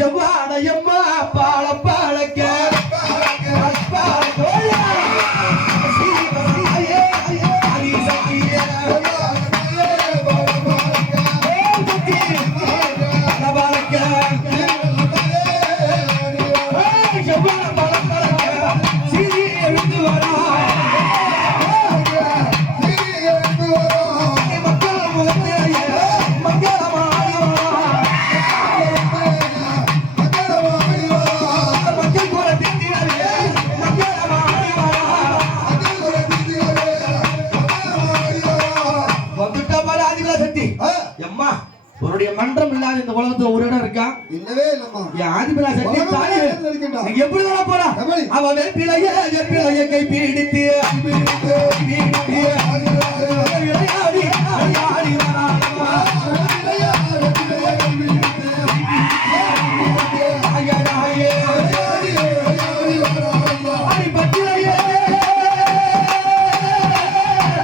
செவ்வாடையம்மா பால பாலக்க மன்றம் இல்லாத இந்த உலகத்துல ஒரு இடம் இருக்கா? இல்லவே இல்லம்மா. ஆதிபரா சக்தி தாயே இருக்கின்றா. எப்படி வர போறா? அவ வேப்பிலையே கை பிடித்து விளையாடி ஆடி வராமா.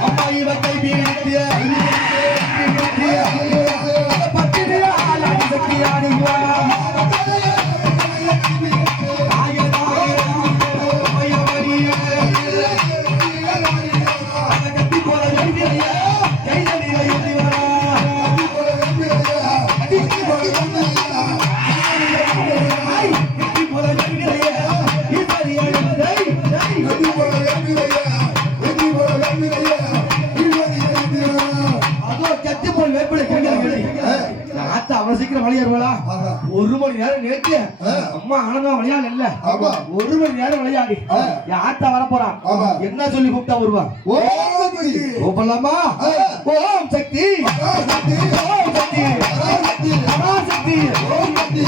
அம்மா இவ கை பிடித்து ஒரு மணி நேரம் நேற்று அம்மா ஆனந்தம் விளையாடு இல்ல 1 மணி நேரம் விளையாடி யார்த்தா வர போறான் என்ன சொல்லி கூப்பிட்டா வருவான்? கூப்பிடலாமா? ஓம் சக்தி ஓம் சக்தி ஓம் சக்தி ஓம் சக்தி